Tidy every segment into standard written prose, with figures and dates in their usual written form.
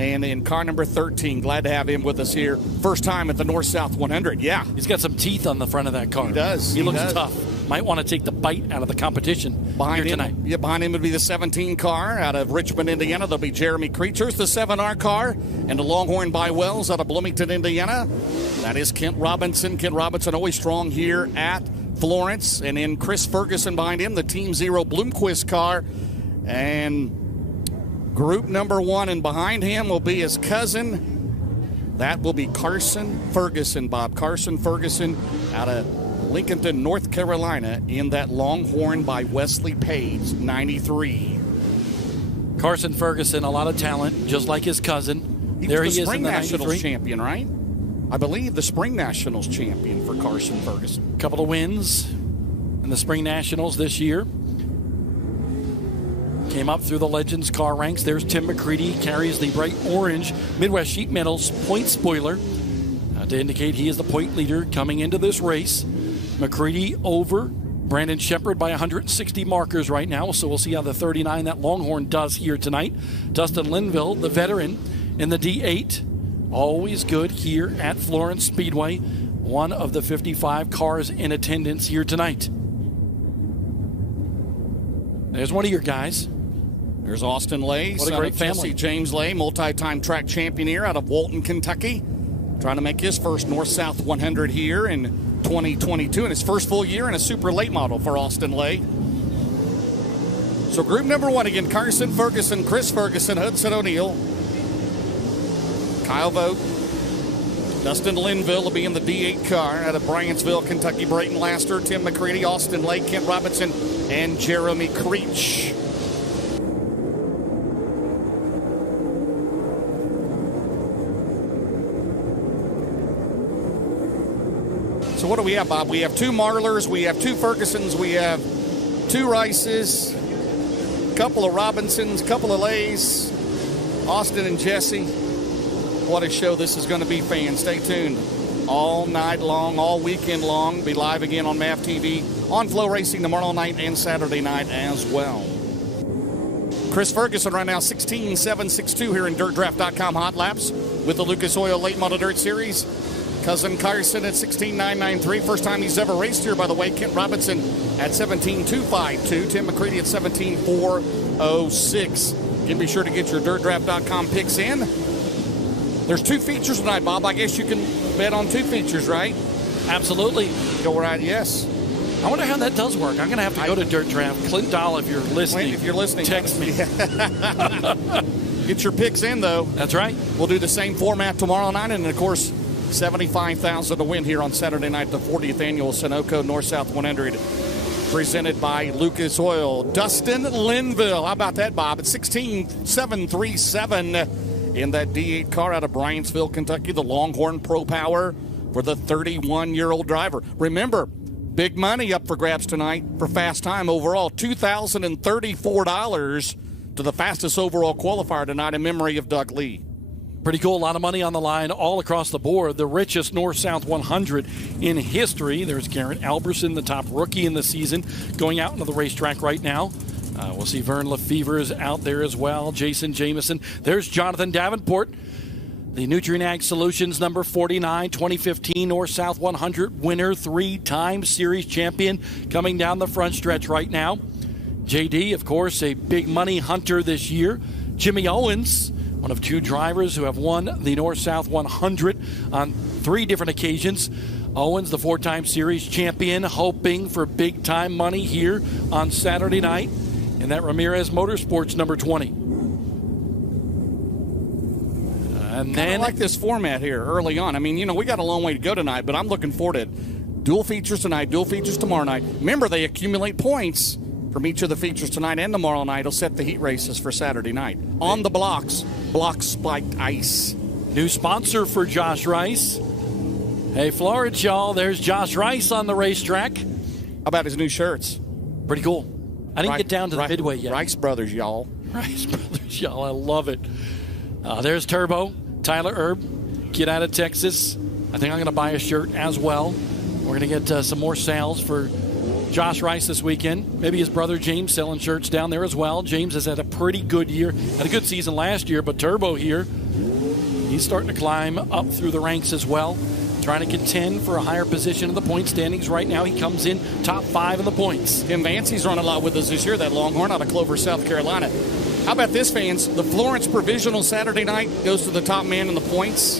And in car number 13, glad to have him with us here. First time at the North-South 100, yeah. He's got some teeth on the front of that car. He does. He looks tough. Might want to take the bite out of the competition behind here him, tonight. Yeah, behind him would be the 17 car out of Richmond, Indiana. There'll be Jeremy Creatures, the 7R car, and the Longhorn by Wells out of Bloomington, Indiana. That is Kent Robinson. Kent Robinson always strong here at Florence. And then Chris Ferguson behind him, the Team Zero Bloomquist car. And group number 1, and behind him will be his cousin. That will be Carson Ferguson, Bob. Carson Ferguson out of Lincolnton, North Carolina, in that Longhorn by Wesley Page, 93. Carson Ferguson, a lot of talent, just like his cousin. He was the Spring Nationals champion, right? I believe the Spring Nationals champion for Carson Ferguson. Couple of wins in the Spring Nationals this year. Came up through the Legends car ranks. There's Tim McCready, carries the bright orange Midwest Sheet Metals point spoiler to indicate he is the point leader coming into this race. McCready over Brandon Shepard by 160 markers right now, so we'll see how the 39 that Longhorn does here tonight. Dustin Linville, the veteran in the D8, always good here at Florence Speedway, one of the 55 cars in attendance here tonight. There's one of your guys. There's Austin Lay, what a great family. Jesse James Lay, multi-time track champion here out of Walton, Kentucky. Trying to make his first North-South 100 here in 2022, and his first full year in a super late model for Austin Lay. So group number 1 again, Carson Ferguson, Chris Ferguson, Hudson O'Neill, Kyle Vogt, Dustin Linville will be in the D8 car out of Bryantsville, Kentucky, Brayton Laster, Tim McCready, Austin Lay, Kent Robinson, and Jeremy Creech. So what do we have, Bob? We have 2 Marlers, we have 2 Fergusons, we have 2 Rices, a couple of Robinsons, a couple of Lays, Austin and Jesse. What a show this is going to be, fans. Stay tuned all night long, all weekend long. Be live again on MAV TV, on FloRacing tomorrow night and Saturday night as well. Chris Ferguson right now, 16.762 here in DirtDraft.com Hot Laps with the Lucas Oil Late Model Dirt Series. Cousin Carson at 16.993. First time he's ever raced here, by the way. Kent Robinson at 17.252. Tim McCready at 17.406. Again, be sure to get your DirtDraft.com picks in. There's 2 features tonight, Bob. I guess you can bet on 2 features, right? Absolutely. Go right, yes. I wonder how that does work. I'm going to have to go to Dirt Draft. Clint Dahl, if you're listening. If you're listening, text me. Get your picks in, though. That's right. We'll do the same format tomorrow night, and, of course, $75,000 to win here on Saturday night, the 40th annual Sunoco North-South 100, presented by Lucas Oil. Dustin Linville, how about that, Bob? At 16.737 in that D8 car out of Bryantsville, Kentucky, the Longhorn Pro Power for the 31-year-old driver. Remember, big money up for grabs tonight for fast time overall, $2,034 to the fastest overall qualifier tonight in memory of Doug Lee. Pretty cool. A lot of money on the line all across the board. The richest North-South 100 in history. There's Garrett Alberson, the top rookie in the season, going out into the racetrack right now. We'll see Vern Lefevre is out there as well. Jason Jameson. There's Jonathan Davenport, the Nutrien Ag Solutions number 49, 2015 North-South 100 winner, 3-time series champion, coming down the front stretch right now. JD, of course, a big money hunter this year. Jimmy Owens, one of 2 drivers who have won the North-South 100 on 3 different occasions. Owens, the 4-time series champion, hoping for big-time money here on Saturday night in that Ramirez Motorsports number 20. And then I like this format here early on. I mean, you know, we got a long way to go tonight, but I'm looking forward to it. Dual features tonight, dual features tomorrow night. Remember, they accumulate points from each of the features tonight and tomorrow night. Will set the heat races for Saturday night. On the blocks, block spiked ice. New sponsor for Josh Rice. Hey, Florence, y'all, there's Josh Rice on the racetrack. How about his new shirts? Pretty cool. I didn't get down to the midway yet. Rice Brothers, y'all. Rice Brothers, y'all. I love it. There's Turbo, Tyler Erb, kid out of Texas. I think I'm going to buy a shirt as well. We're going to get some more sales for Josh Rice this weekend. Maybe his brother James selling shirts down there as well. James has had a pretty good year. Had a good season last year, but Turbo here he's starting to climb up through the ranks as well, trying to contend for a higher position in the point standings. Right now, he comes in top 5 in the points. Tim Vance's run a lot with us this year, that Longhorn out of Clover, South Carolina. How about this, fans? The Florence Provisional Saturday night goes to the top man in the points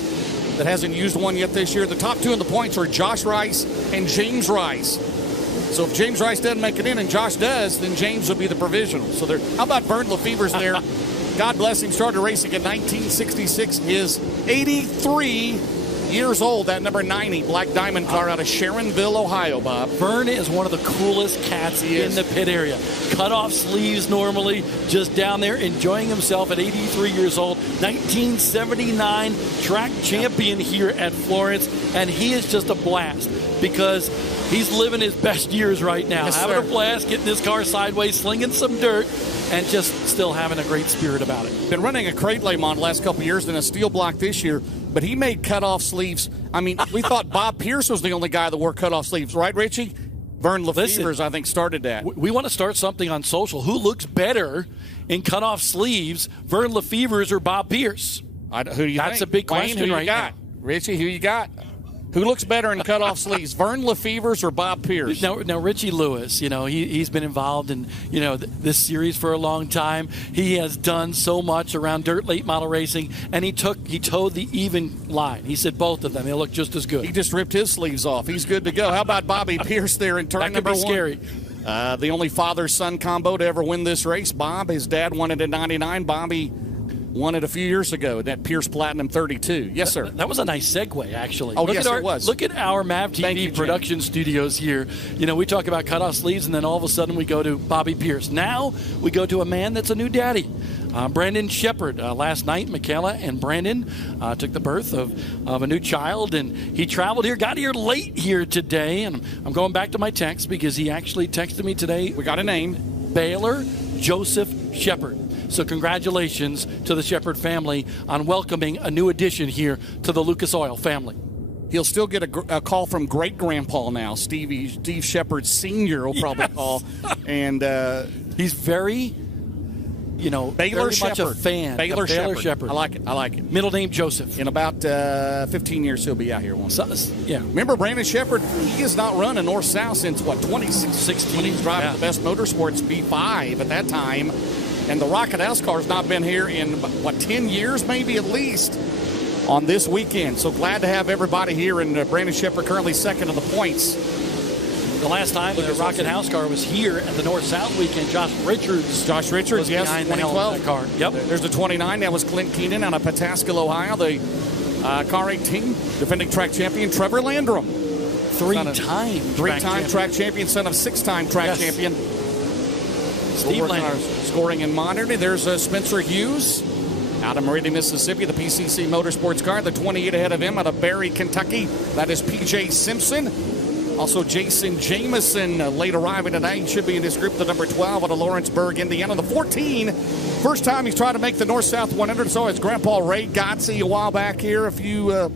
that hasn't used one yet this year. The top 2 in the points are Josh Rice and James Rice. So if James Rice doesn't make it in and Josh does, then James will be the provisional. So there. How about Vern Lefever's there? God bless him, started racing in 1966. Is 83 years old, that number 90 Black Diamond car out of Sharonville, Ohio, Bob. Vern is one of the coolest cats in the pit area. Cut off sleeves normally, just down there enjoying himself at 83 years old. 1979 track champion here at Florence, and he is just a blast because he's living his best years right now. Yes, having sir. a blast, getting his car sideways, slinging some dirt, and just still having a great spirit about it. Been running a crate lay on the last couple of years and a steel block this year, but he made cutoff sleeves. I mean, we thought Bob Pierce was the only guy that wore cutoff sleeves, right, Richie? Vern Lefever's, I think, started that. We want to start something on social. Who looks better in cutoff sleeves, Vern Lefever's or Bob Pierce? Who do you That's think? a big Wayne, question who you right got? now. Richie, who you got? Who looks better in cutoff sleeves, Vern Lefever's or Bob Pierce? Now Richie Lewis, he's been involved in, this series for a long time. He has done so much around dirt late model racing, and he towed the even line. He said both of them, they look just as good. He just ripped his sleeves off. He's good to go. How about Bobby Pierce there in turn that could number be 1? Scary. The only father-son combo to ever win this race. Bob, his dad won it in 99. Bobby won it a few years ago, that Pierce Platinum 32. Yes, sir. That was a nice segue, actually. Oh, yes, it was. Look at our MAV TV production studios here. We talk about cutoff sleeves, and then all of a sudden we go to Bobby Pierce. Now we go to a man that's a new daddy. Brandon Shepard. Last night, Michaela and Brandon took the birth of a new child, and he traveled here, got here late here today, and I'm going back to my text because he actually texted me today. We got a name. Baylor Joseph Shepard. So congratulations to the Shepard family on welcoming a new addition here to the Lucas Oil family. He'll still get a call from great-grandpa now. Steve Shepard Sr. will probably call. And he's very, Baylor very Shepard. much a fan. Baylor Shepard. I like it. Middle name Joseph. In about 15 years, he'll be out here once. Yeah. Remember, Brandon Shepard, he has not run a north-south since, 2016? When he was driving the Best Motorsports B5 at that time. And the Rocket House car's not been here in, 10 years maybe at least on this weekend. So glad to have everybody here. And Brandon Shepard currently second in the points. The last time the Rocket House car was here at the North-South weekend, Josh Richards, yes, behind the helm of that car. Yep. There's the 29. That was Clint Keenan out of Pataskil, Ohio. The car 18, defending track champion Trevor Landrum. Three-time track champion, son of 6-time track champion. Steve Landrum. Scoring and monitoring. There's Spencer Hughes out of Meridian, Mississippi, the PCC Motorsports car. The 28 ahead of him out of Barry, Kentucky. That is P.J. Simpson. Also Jason Jameson late arriving today. Should be in this group, the number 12 out of Lawrenceburg, Indiana. The 14, first time he's trying to make the North-South 100. So it's Grandpa Ray Gotze a while back here a few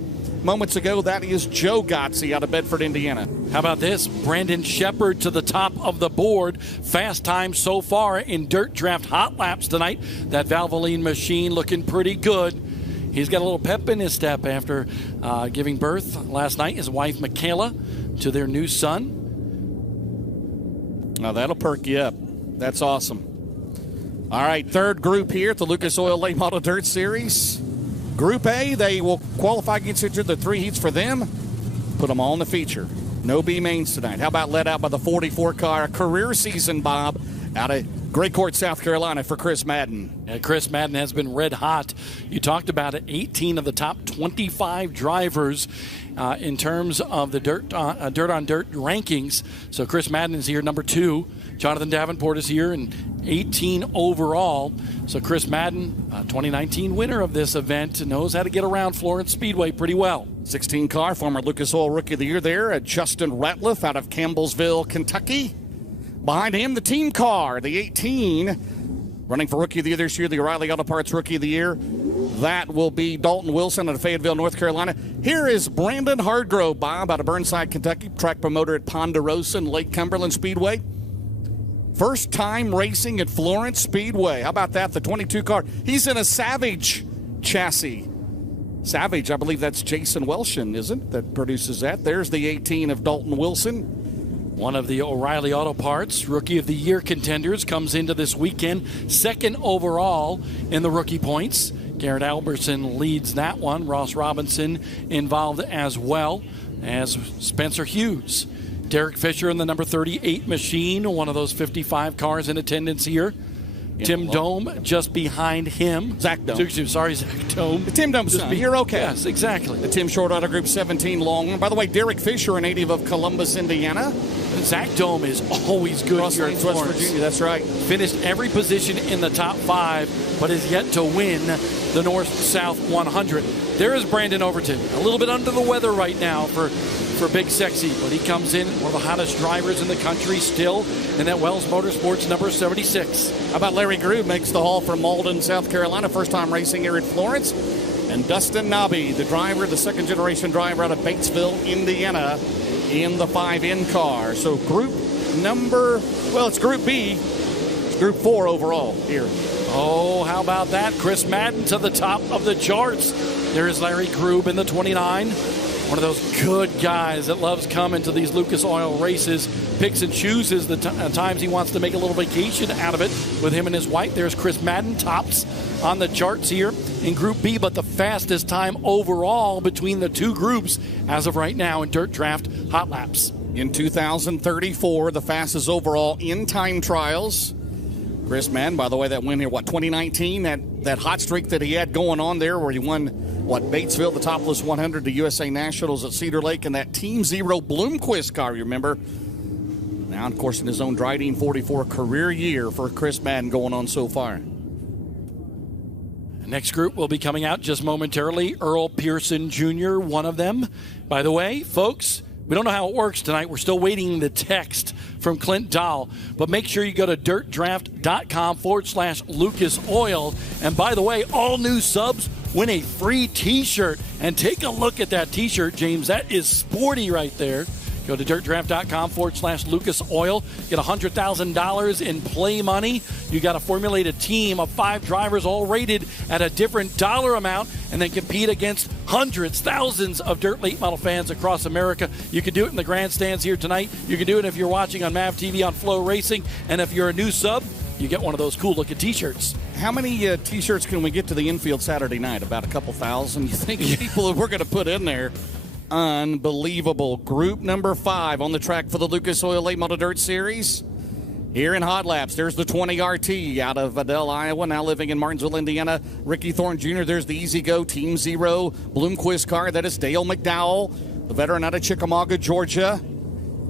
moments ago. That is Joe Gotze out of Bedford, Indiana. How about this? Brandon Shepard to the top of the board. Fast time so far in Dirt Draft Hot Laps tonight. That Valvoline machine looking pretty good. He's got a little pep in his step after giving birth last night. His wife, Michaela, to their new son. Now that'll perk you up. That's awesome. All right, third group here at the Lucas Oil Late Model Dirt Series. Group A, they will qualify against each other. 3 heats for them. Put them all in the feature. No B mains tonight. How about led out by the 44 car? Career season, Bob, out of Gray Court, South Carolina for Chris Madden. Yeah, Chris Madden has been red hot. You talked about it. 18 of the top 25 drivers in terms of the dirt on dirt rankings. So Chris Madden is here, number 2. Jonathan Davenport is here, and 18 overall. So Chris Madden, 2019 winner of this event, knows how to get around Florence Speedway pretty well. 16 car, former Lucas Oil Rookie of the Year there, Justin Ratliff out of Campbellsville, Kentucky. Behind him, the team car, the 18, running for Rookie of the Year this year, the O'Reilly Auto Parts Rookie of the Year. That will be Dalton Wilson out of Fayetteville, North Carolina. Here is Brandon Hardgrove, Bob, out of Burnside, Kentucky, track promoter at Ponderosa and Lake Cumberland Speedway. First time racing at Florence Speedway. How about that? The 22 car. He's in a Savage chassis. Savage, I believe that's Jason Welshin, isn't it, that produces that? There's the 18 of Dalton Wilson. One of the O'Reilly Auto Parts Rookie of the Year contenders comes into this weekend, second overall in the rookie points. Garrett Albertson leads that one. Ross Robinson involved as well as Spencer Hughes. Derek Fisher in the number 38 machine, one of those 55 cars in attendance here. Tim Dome just behind him. Zach Dome. Sorry, Zach Dome. The Tim Dome son. You're okay. Yes, exactly. The Tim Short Auto Group 17 long. By the way, Derek Fisher, a native of Columbus, Indiana. Zach Dome is always good here in West Virginia. That's right. Finished every position in the top 5, but is yet to win the North-South 100. There is Brandon Overton. A little bit under the weather right now for Big Sexy, but he comes in, one of the hottest drivers in the country still, in that Wells Motorsports number 76. How about Larry Grube makes the haul from Malden, South Carolina, first time racing here at Florence. And Dustin Nobby, the driver, the second generation driver out of Batesville, Indiana, in the 5N car. So it's Group B. It's Group 4 overall here. Oh, how about that? Chris Madden to the top of the charts. There's Larry Grube in the 29. One of those good guys that loves coming to these Lucas Oil races, picks and chooses the times he wants to make a little vacation out of it with him and his wife. There's Chris Madden, tops on the charts here in Group B, but the fastest time overall between the two groups as of right now in Dirt Draft Hot Laps. In 2034, the fastest overall in time trials. Chris Madden, by the way, that win here, 2019, that hot streak that he had going on there where he won, Batesville, the Topless 100, the USA Nationals at Cedar Lake, and that Team Zero Bloomquist car, you remember? Now, of course, in his own Dryden 44 career year for Chris Madden going on so far. The next group will be coming out just momentarily. Earl Pearson Jr., one of them. By the way, folks, we don't know how it works tonight. We're still waiting the text from Clint Dahl. But make sure you go to dirtdraft.com/Lucas Oil. And by the way, all new subs win a free T-shirt. And take a look at that T-shirt, James. That is sporty right there. Go to dirtdraft.com/Lucas Oil. Get $100,000 in play money. You got to formulate a team of 5 drivers all rated at a different dollar amount and then compete against hundreds, thousands of dirt late model fans across America. You can do it in the grandstands here tonight. You can do it if you're watching on MAV TV on FloRacing. And if you're a new sub, you get one of those cool looking T-shirts. How many T-shirts can we get to the infield Saturday night? About a couple thousand? You think people that we're going to put in there? Unbelievable. Group number 5 on the track for the Lucas Oil Late Model Dirt Series. Here in Hot Laps, there's the 20 RT out of Adel, Iowa, now living in Martinsville, Indiana. Ricky Thorne Jr., there's the Easy Go Team Zero Bloomquist car. That is Dale McDowell, the veteran out of Chickamauga, Georgia.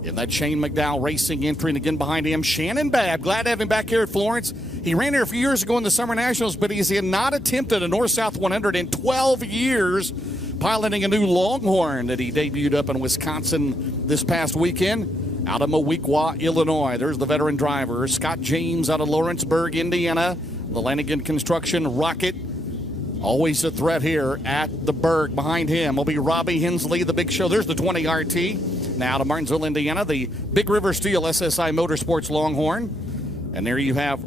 In that Shane McDowell Racing entry, and again behind him, Shannon Babb. Glad to have him back here at Florence. He ran here a few years ago in the Summer Nationals, but he's not attempted a North-South 100 in 12 years, piloting a new Longhorn that he debuted up in Wisconsin this past weekend out of Moweaqua, Illinois. There's the veteran driver, Scott James out of Lawrenceburg, Indiana. The Lanigan Construction Rocket, always a threat here at the Berg. Behind him will be Robbie Hensley, the Big Show. There's the 20 RT. Now out of Martinsville, Indiana, the Big River Steel SSI Motorsports Longhorn. And there you have,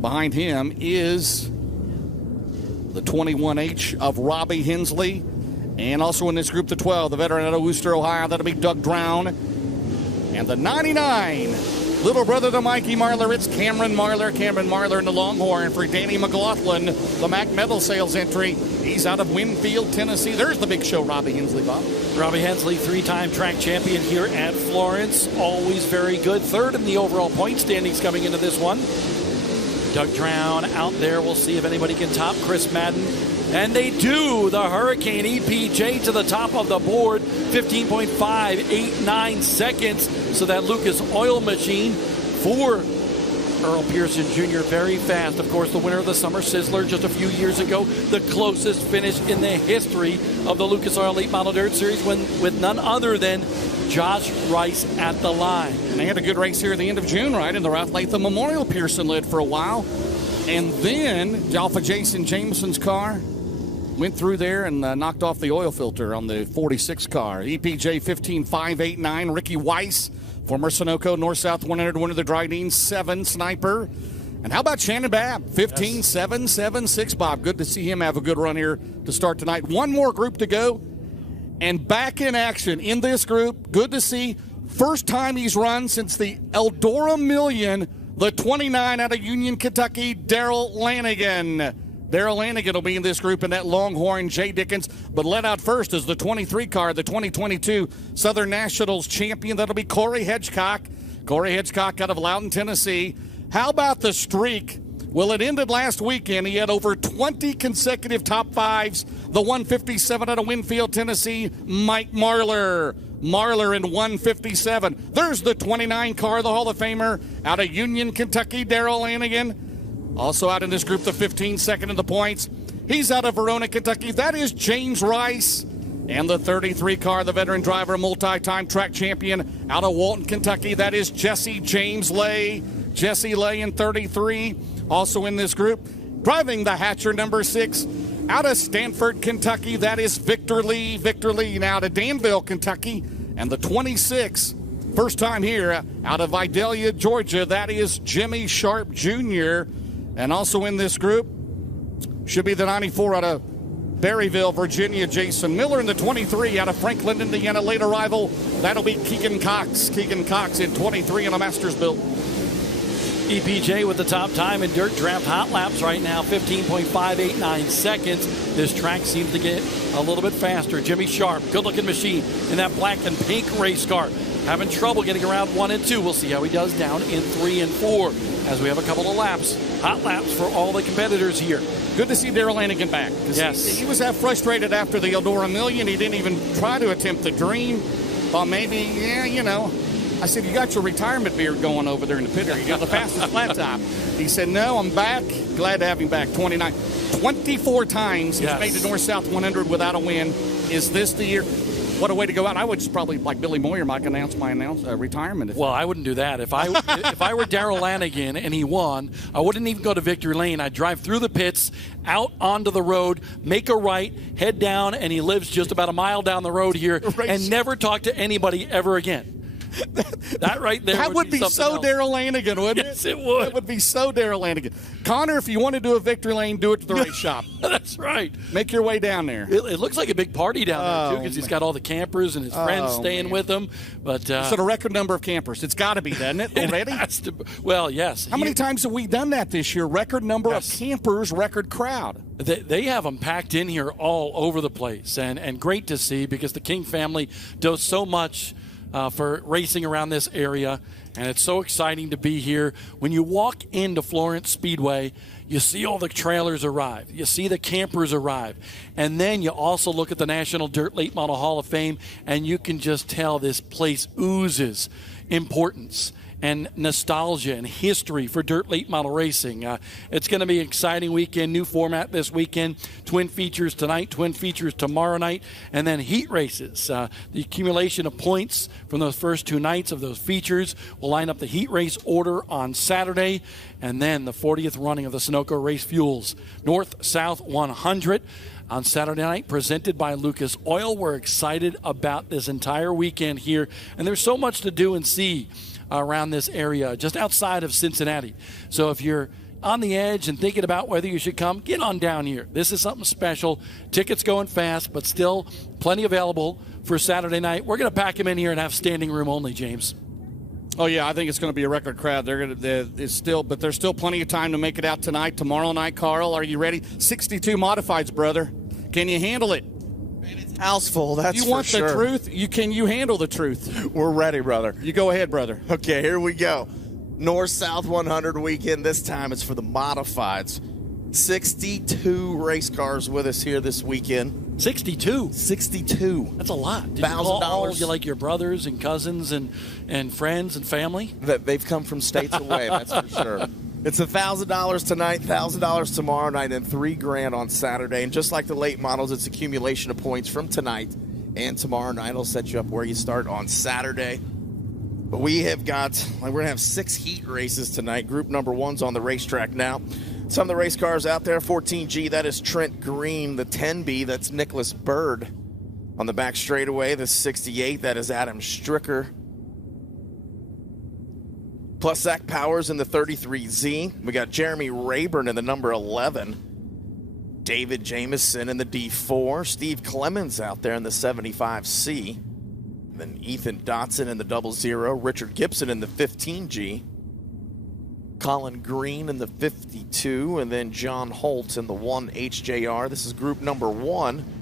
behind him is the 21H of Robbie Hensley. And also in this group, the 12, the veteran out of Wooster, Ohio. That'll be Doug Drown. And the 99, little brother to Mikey Marlar, it's Cameron Marlar. Cameron Marlar in the Longhorn for Danny McLaughlin, the Mac Metal Sales entry. He's out of Winfield, Tennessee. There's the Big Show, Robbie Hensley, Bob. Robbie Hensley, 3-time track champion here at Florence. Always very good. 3rd in the overall point standings coming into this one. Doug Drown out there. We'll see if anybody can top Chris Madden. And they do. The Hurricane EPJ to the top of the board. 15.589 seconds. So that Lucas Oil machine for Earl Pearson Jr. very fast. Of course, the winner of the Summer Sizzler just a few years ago. The closest finish in the history of the Lucas Oil Late Model Dirt Series with none other than Josh Rice at the line. And they had a good race here at the end of June, right? In the Ralph Latham Memorial. Pearson led for a while. And then Alpha Jason Jameson's car went through there and knocked off the oil filter on the 46 car. EPJ 15.589. Ricky Weiss, former Sunoco North-South 100 winner of the Dryden 7 Sniper. And And how about Shannon Babb? 15.776, Bob. Good to see him have a good run here to start tonight. One more group to go. And back in action in this group. Good to see. First time he's run since the Eldora Million, the 29 out of Union, Kentucky, Darrell Lanigan. Darrell Lanigan will be in this group in that Longhorn Jay Dickens. But led out first is the 23 car, the 2022 Southern Nationals champion. That'll be Corey Hedgecock. Corey Hedgecock out of Loudoun, Tennessee. How about the streak? Well, it ended last weekend. He had over 20 consecutive top fives. The 157 out of Winfield, Tennessee, Mike Marlar. Marlar in 157. There's the 29 car, the Hall of Famer, out of Union, Kentucky, Darrell Lanigan. Also out in this group, the 15 second in the points. He's out of Verona, Kentucky. That is James Rice. And the 33 car, the veteran driver, multi-time track champion out of Walton, Kentucky. That is Jesse James Lay. Jesse Lay in 33. Also in this group, driving the Hatcher number 6 out of Stanford, Kentucky. That is Victor Lee. Victor Lee now to Danville, Kentucky. And the 26, first time here, out of Vidalia, Georgia. That is Jimmy Sharp Jr. And also in this group should be the 94 out of Berryville, Virginia, Jason Miller. And the 23 out of Franklin, Indiana, late arrival. That'll be Keegan Cox. Keegan Cox in 23 in a Masters build. EPJ with the top time in dirt draft hot laps right now, 15.589 seconds. This track seems to get a little bit faster. Jimmy Sharp, good-looking machine in that black and pink race car. Having trouble getting around 1 and 2. We'll see how he does down in 3 and 4 as we have a couple of laps. Hot laps for all the competitors here. Good to see Darrell Lanigan back. Yes. He was that frustrated after the Eldora Million. He didn't even try to attempt the dream. Thought maybe, I said, you got your retirement beard going over there in the pit area. You got the fastest flat top. He said, no, I'm back. Glad to have him back. 24 times he's made the North-South 100 without a win. Is this the year? What a way to go out. I would just probably, like Billy Moyer, might announce my retirement. Well, I wouldn't do that. If I were Darrell Lanigan and he won, I wouldn't even go to victory lane. I'd drive through the pits, out onto the road, make a right, head down, and he lives just about a mile down the road here, and never talk to anybody ever again. That right there. That would be so Darrell Lanigan, wouldn't it? Yes, it would. That would be so Darrell Lanigan. Connor, if you want to do a victory lane, do it to the race shop. That's right. Make your way down there. It looks like a big party down there, too, because he's got all the campers and his friends staying with him. But so the record number of campers. It's got to be, doesn't it, already? Well, yes. How many times have we done that this year? Record number of campers, record crowd. They have them packed in here all over the place, and great to see because the King family does so much for racing around this area, and it's so exciting to be here. When you walk into Florence Speedway, you see all the trailers arrive. You see the campers arrive. And then you also look at the National Dirt Late Model Hall of Fame, and you can just tell this place oozes importance and nostalgia and history for dirt late model racing. It's going to be an exciting weekend, new format this weekend, twin features tonight, twin features tomorrow night, and then heat races. The accumulation of points from those first 2 nights of those features will line up the heat race order on Saturday, and then the 40th running of the Sunoco Race Fuels North-South 100 on Saturday night, presented by Lucas Oil. We're excited about this entire weekend here, and there's so much to do and see around this area, just outside of Cincinnati. So if you're on the edge and thinking about whether you should come, get on down here. This is something special. Tickets going fast, but still plenty available for Saturday night. We're going to pack them in here and have standing room only, James. Oh, yeah, I think it's going to be a record crowd. There's still plenty of time to make it out tonight. Tomorrow night, Carl, are you ready? 62 modifieds, brother. Can you handle it? House full, that's for sure. You want the truth? Can you handle the truth? We're ready, brother. You go ahead, brother. Okay, here we go. North-South 100 weekend. This time it's for the modifieds. 62 race cars with us here this weekend. 62? 62. That's a lot. Did you call all your brothers and cousins and friends and family? They've come from states away, that's for sure. It's $1,000 tonight, $1,000 tomorrow night, and $3,000 on Saturday. And just like the late models, it's accumulation of points from tonight and tomorrow night. It'll set you up where you start on Saturday. But we're going to have 6 heat races tonight. Group number 1's on the racetrack now. Some of the race cars out there, 14G, that is Trent Green. The 10B, that's Nicholas Bird. On the back straightaway, the 68, that is Adam Stricker. plus Zach Powers in the 33Z. We got Jeremy Rayburn in the number 11. David Jamison in the D4. Steve Clemens out there in the 75C. Then Ethan Dotson in the 00. Richard Gibson in the 15G. Colin Green in the 52. And then John Holt in the 1 HJR. This is group number 1.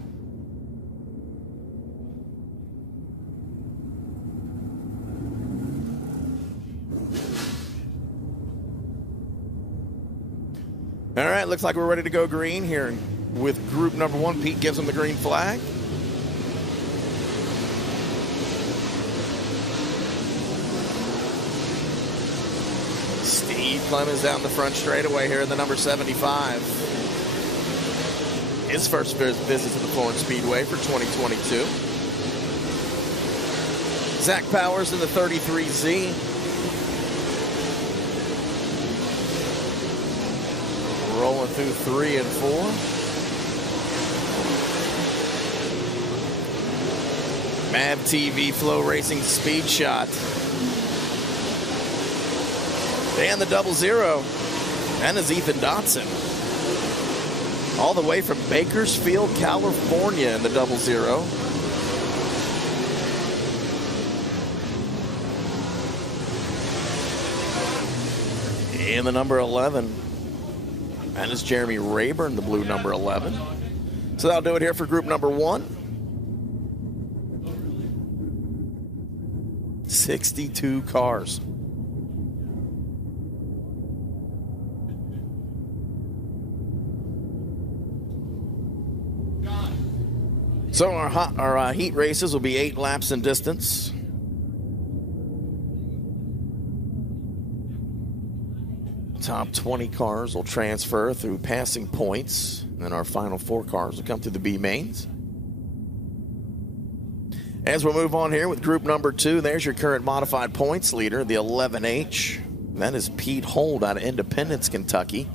All right, looks like we're ready to go green here with group number 1. Pete gives them the green flag. Steve Clemens down the front straightaway here in the number 75. His first visit to the Florence Speedway for 2022. Zach Powers in the 33Z. Rolling through 3 and 4. Mad TV FloRacing Speed Shot. And the 00. And is Ethan Dotson. All the way from Bakersfield, California in the 00. And the number 11. And it's Jeremy Rayburn, the blue number 11. So that'll do it here for group number 1. 62 cars. So our heat races will be 8 laps in distance. Top 20 cars will transfer through passing points, and our final 4 cars will come through the B mains. As we move on here with group number 2, there's your current modified points leader, the 11H. That is Pete Hold out of Independence, Kentucky.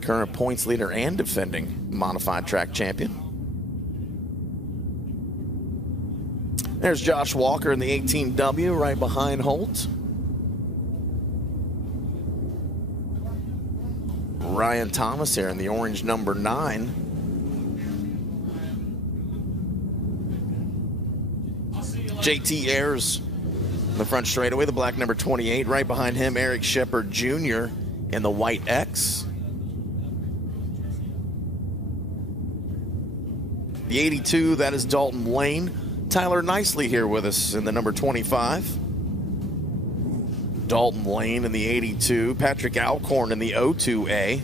Current points leader and defending modified track champion. There's Josh Walker in the 18W right behind Holt. Ryan Thomas here in the orange number 9. JT Ayers in the front straightaway, the black number 28. Right behind him, Eric Shepard Jr. in the white X. The 82, that is Dalton Lane. Tyler Nicely here with us in the number 25. Dalton Lane in the 82. Patrick Alcorn in the 02A.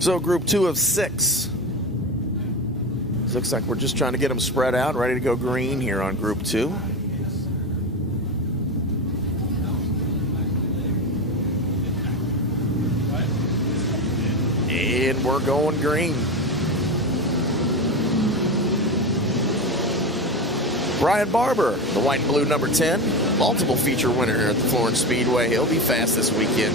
So group 2 of 6. Looks like we're just trying to get them spread out, ready to go green here on group 2. And we're going green. Brian Barber, the white and blue number 10, multiple feature winner here at the Florence Speedway. He'll be fast this weekend.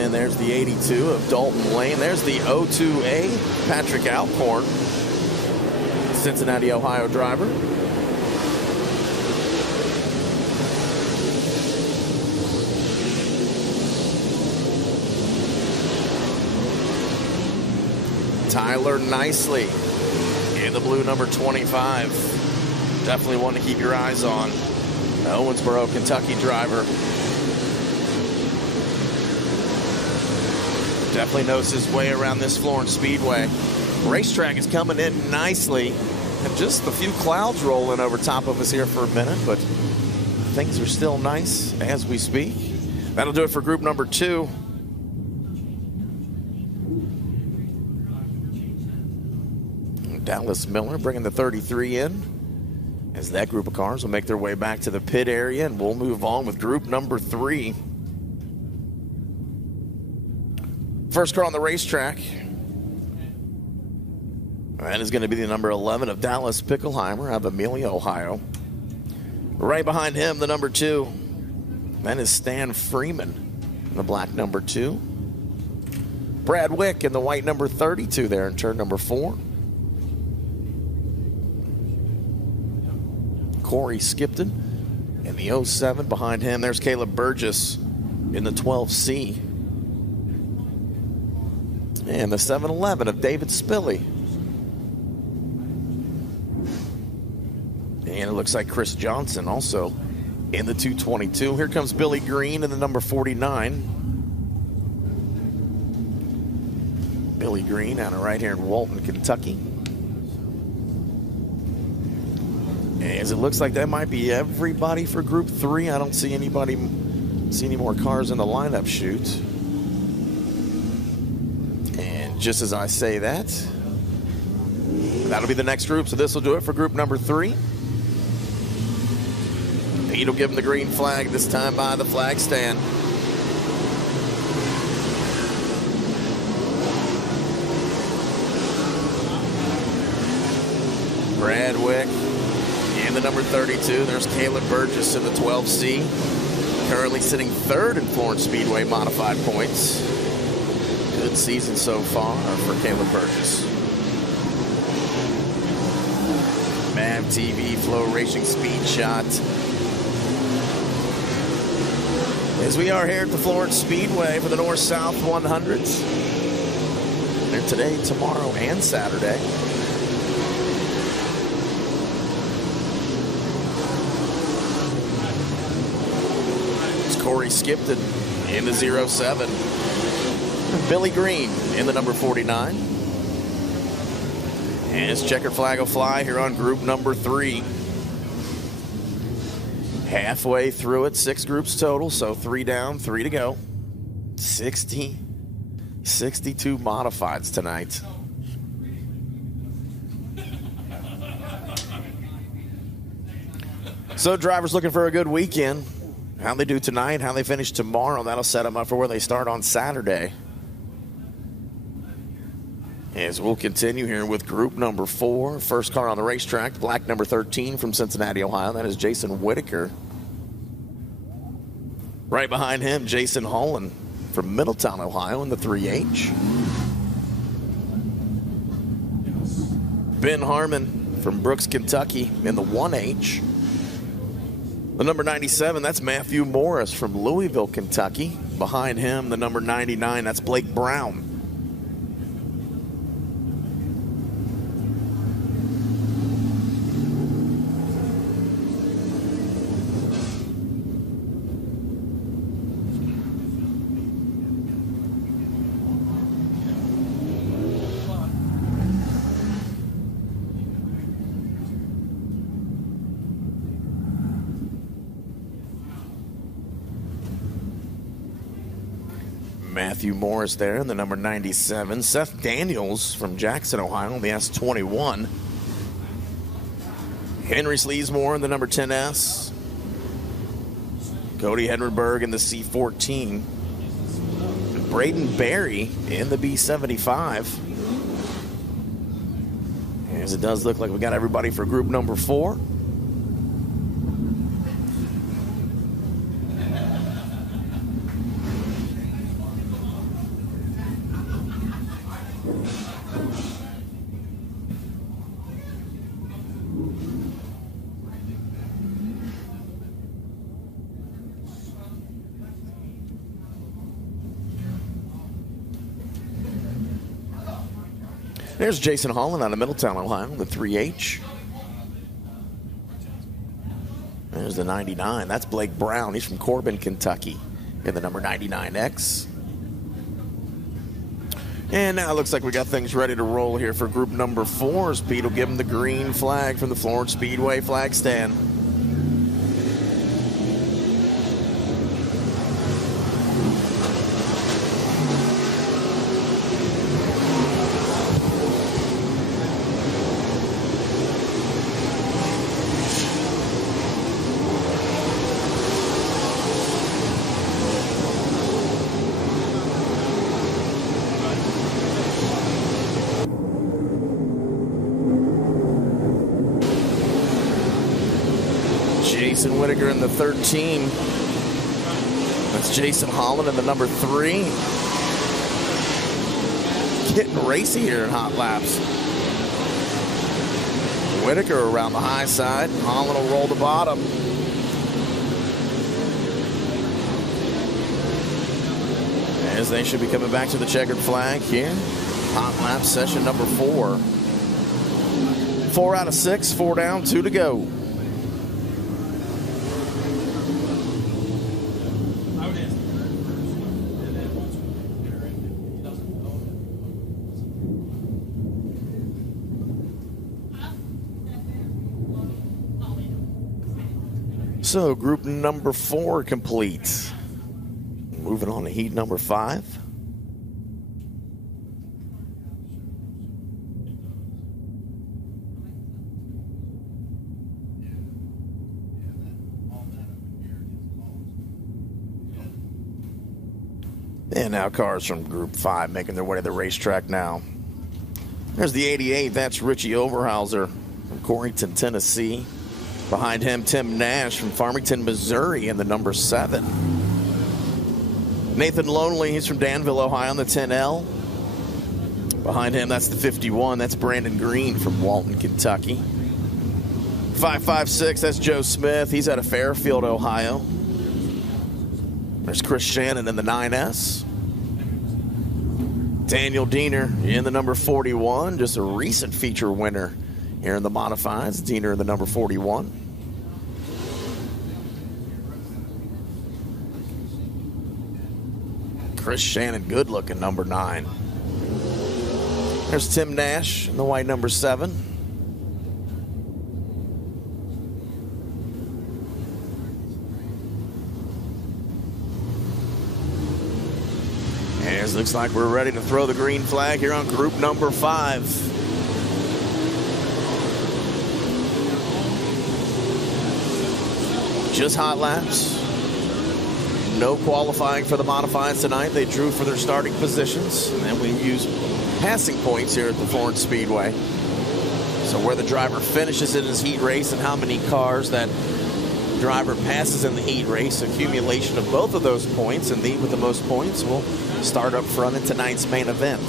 And there's the 82 of Dalton Lane. There's the 02A, Patrick Alcorn, Cincinnati, Ohio driver. Tyler Nicely in the blue number 25. Definitely one to keep your eyes on. Owensboro, Kentucky driver. Definitely knows his way around this Florence Speedway. Racetrack is coming in nicely. And just a few clouds rolling over top of us here for a minute, but things are still nice as we speak. That'll do it for group number 2. Dallas Miller bringing the 33 in as that group of cars will make their way back to the pit area, and we'll move on with group number 3. First car on the racetrack, that is going to be the number 11 of Dallas Pickelheimer out of Amelia, Ohio. Right behind him, the number 2, That is Stan Freeman in the black number 2. Brad Wick in the white number 32 there in turn number 4. Corey Skipton in the 07 behind him. There's Caleb Burgess in the 12C. And the 711 of David Spilley. And it looks like Chris Johnson also in the 222. Here comes Billy Green in the number 49. Billy Green out of right here in Walton, Kentucky. As it looks like that might be everybody for Group 3. I don't see any more cars in the lineup chute. And just as I say that, that'll be the next group. So this will do it for group number 3. Pete will give him the green flag, this time by the flag stand. Brad Wick in the number 32. There's Caleb Burgess in the 12C. Currently sitting 3rd in Florence Speedway modified points. Good season so far for Caleb Burgess. MAV TV FloRacing Speed Shot. As we are here at the Florence Speedway for the North-South 100s. They're today, tomorrow, and Saturday. It's Corey Skipton in the 07. Billy Green in the number 49. And his checkered flag will fly here on group number 3. Halfway through it, 6 groups total, so 3 down, 3 to go. 62 modifieds tonight. So drivers looking for a good weekend. How they do tonight, how they finish tomorrow, that'll set them up for where they start on Saturday. As we'll continue here with group number 4. First car on the racetrack, black number 13 from Cincinnati, Ohio. That is Jason Whitaker. Right behind him, Jason Holland from Middletown, Ohio in the 3H. Ben Harmon from Brooks, Kentucky in the 1H. The number 97, that's Matthew Morris from Louisville, Kentucky. Behind him, the number 99, that's Blake Brown. Matthew Morris there in the number 97. Seth Daniels from Jackson, Ohio in the S21. Henry Sleesmore in the number 10S. Cody Hedrenberg in the C14. Braden Berry in the B75. As it does look like we got everybody for group number 4. There's Jason Holland out of Middletown, Ohio, the 3H. There's the 99. That's Blake Brown. He's from Corbin, Kentucky, in the number 99X. And now it looks like we got things ready to roll here for group number 4. As Pete will give him the green flag from the Florence Speedway flag stand. Jason Whitaker in the 13. That's Jason Holland in the number 3. Getting racy here in hot laps. Whitaker around the high side. Holland will roll the bottom. As they should be coming back to the checkered flag here. Hot lap session number 4. 4 out of 6, 4 down, 2 to go. So group number 4 complete. Moving on to heat number 5. And now cars from Group 5 making their way to the racetrack now. There's the 88. That's Richie Overhauser from Corrington, Tennessee. Behind him, Tim Nash from Farmington, Missouri in the number 7. Nathan Lonely, he's from Danville, Ohio in the 10L. Behind him, that's the 51. That's Brandon Green from Walton, Kentucky. 556, that's Joe Smith. He's out of Fairfield, Ohio. There's Chris Shannon in the 9S. Daniel Diener in the number 41, just a recent feature winner here in the modifieds. Diener in the number 41. Chris Shannon, good looking number 9. There's Tim Nash in the white number 7. As looks like we're ready to throw the green flag here on group number 5. Just hot laps. No qualifying for the modifieds tonight. They drew for their starting positions. And then we use passing points here at the Florence Speedway. So where the driver finishes in his heat race and how many cars that driver passes in the heat race, accumulation of both of those points, and the with the most points will start up front in tonight's main event.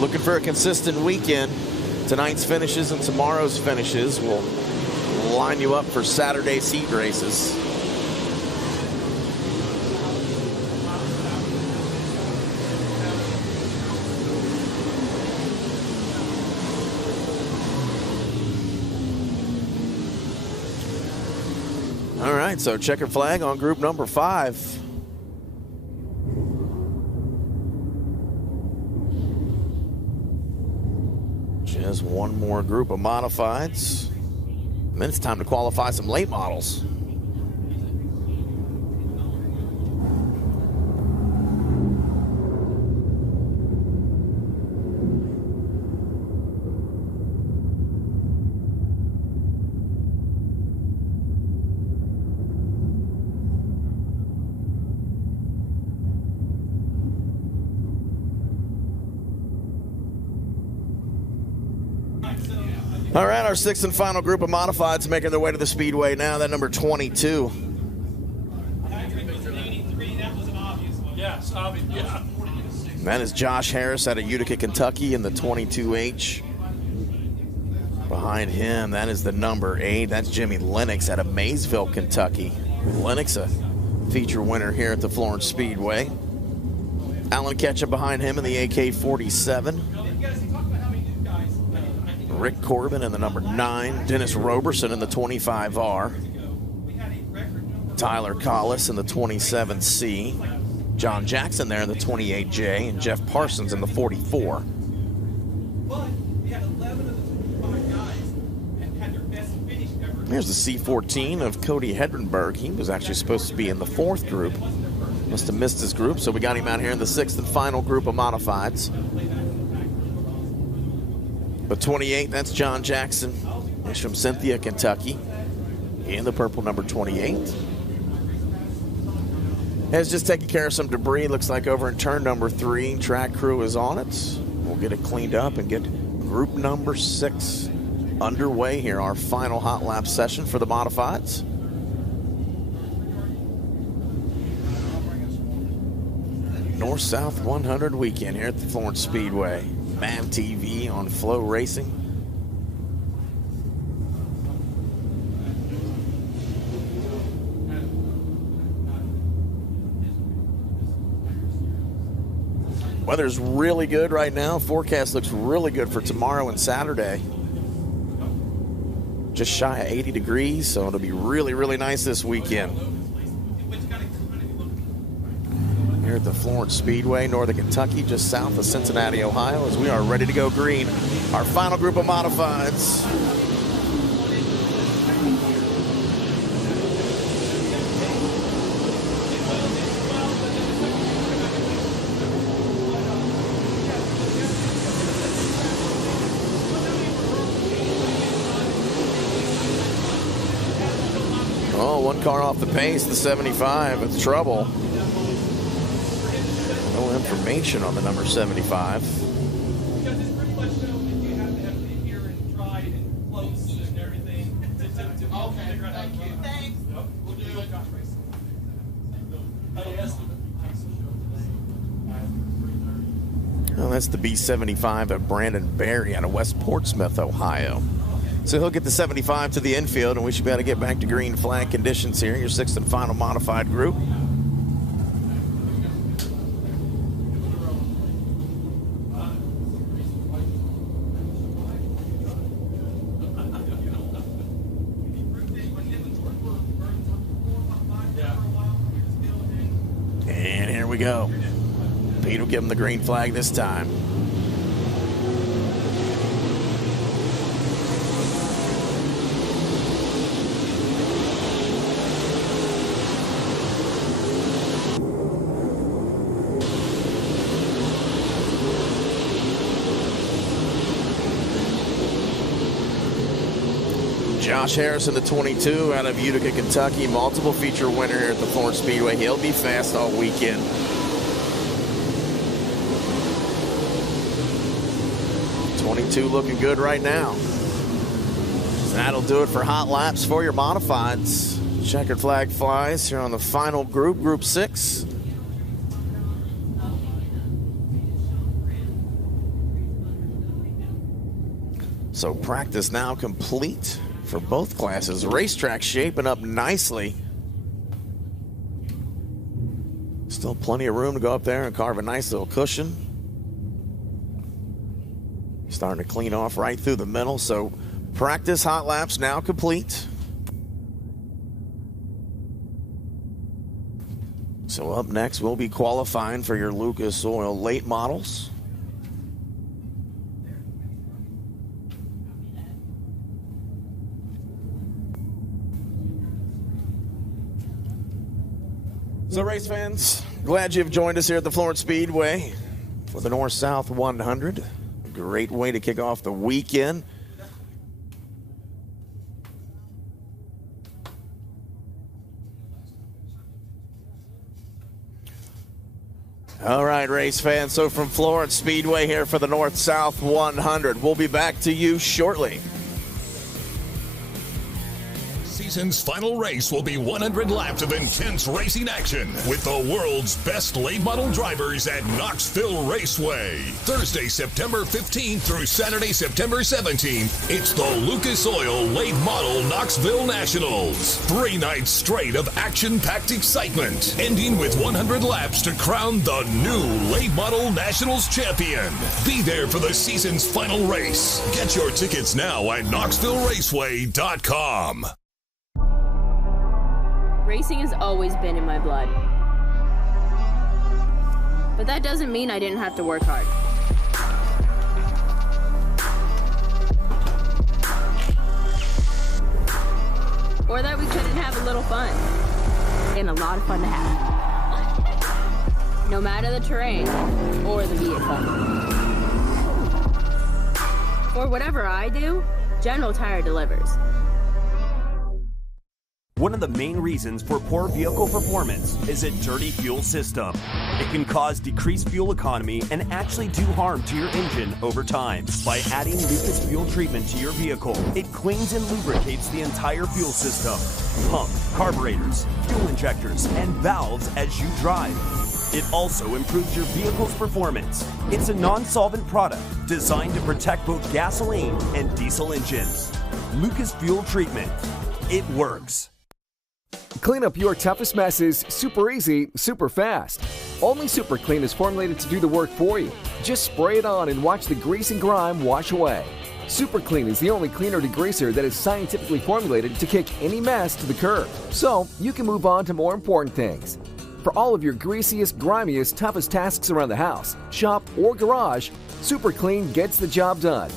Looking for a consistent weekend. Tonight's finishes and tomorrow's finishes will line you up for Saturday's heat races. All right, so checkered flag on group number 5. Just one more group of modifieds. And then it's time to qualify some late models. All right, our 6th and final group of modifieds making their way to the Speedway now. That number 22. Yes, obvious. Yeah. And that is Josh Harris out of Utica, Kentucky in the 22H. Behind him, that is the number 8. That's Jimmy Lennox out of Maysville, Kentucky. Lennox, a feature winner here at the Florence Speedway. Alan Ketchum behind him in the AK-47. Rick Corbin in the number 9. Dennis Roberson in the 25R. Tyler Collis in the 27C. John Jackson there in the 28J. And Jeff Parsons in the 44. Here's the C14 of Cody Hedrenberg. He was actually supposed to be in the 4th group. Must have missed his group, so we got him out here in the 6th and final group of modifieds. But 28, that's John Jackson. He's from Cynthia, Kentucky. In the purple number 28. Has just taken care of some debris. Looks like over in turn number 3. Track crew is on it. We'll get it cleaned up and get group number 6 underway here. Our final hot lap session for the modifieds. North-South 100 weekend here at the Florence Speedway. MAV TV on FloRacing. Weather's really good right now. Forecast looks really good for tomorrow and Saturday. Just shy of 80 degrees, so it'll be really, really nice this weekend. Here at the Florence Speedway, Northern Kentucky, just south of Cincinnati, Ohio, as we are ready to go green. Our final group of modifieds. Oh, one car off the pace, the 75. It's trouble. No information on the number 75. Well, that's the B75 of Brandon Berry out of West Portsmouth, Ohio. So he'll get the 75 to the infield, and we should be able to get back to green flag conditions here. Your sixth and final modified group. And here we go. Pete will give him the green flag this time. Josh Harrison, the 22 out of Utica, Kentucky, multiple feature winner here at the Florence Speedway. He'll be fast all weekend. .22 looking good right now. So that'll do it for hot laps for your modifieds. Checkered flag flies here on the final group, Group 6. So practice now complete for both classes. Racetrack shaping up nicely. Still plenty of room to go up there and carve a nice little cushion. Starting to clean off right through the middle. So practice hot laps now complete. So up next, we'll be qualifying for your Lucas Oil late models. So race fans, glad you've joined us here at the Florence Speedway for the North-South 100. A great way to kick off the weekend. All right, race fans, so from Florence Speedway here for the North-South 100. We'll be back to you shortly. Season's final race will be 100 laps of intense racing action with the world's best late model drivers at Knoxville Raceway. Thursday, September 15th through Saturday, September 17th, it's the Lucas Oil Late Model Knoxville Nationals. 3 nights straight of action-packed excitement, ending with 100 laps to crown the new Late Model Nationals champion. Be there for the season's final race. Get your tickets now at KnoxvilleRaceway.com. Racing has always been in my blood. But that doesn't mean I didn't have to work hard. Or that we couldn't have a little fun. And a lot of fun to have. No matter the terrain or the vehicle. For whatever I do, General Tire delivers. One of the main reasons for poor vehicle performance is a dirty fuel system. It can cause decreased fuel economy and actually do harm to your engine over time. By adding Lucas Fuel Treatment to your vehicle, it cleans and lubricates the entire fuel system, pump, carburetors, fuel injectors, and valves as you drive. It also improves your vehicle's performance. It's a non-solvent product designed to protect both gasoline and diesel engines. Lucas Fuel Treatment. It works. Clean up your toughest messes super easy, super fast. Only Super Clean is formulated to do the work for you. Just spray it on and watch the grease and grime wash away. Super Clean is the only cleaner degreaser that is scientifically formulated to kick any mess to the curb, so you can move on to more important things. For all of your greasiest, grimiest, toughest tasks around the house, shop, or garage, Super Clean gets the job done.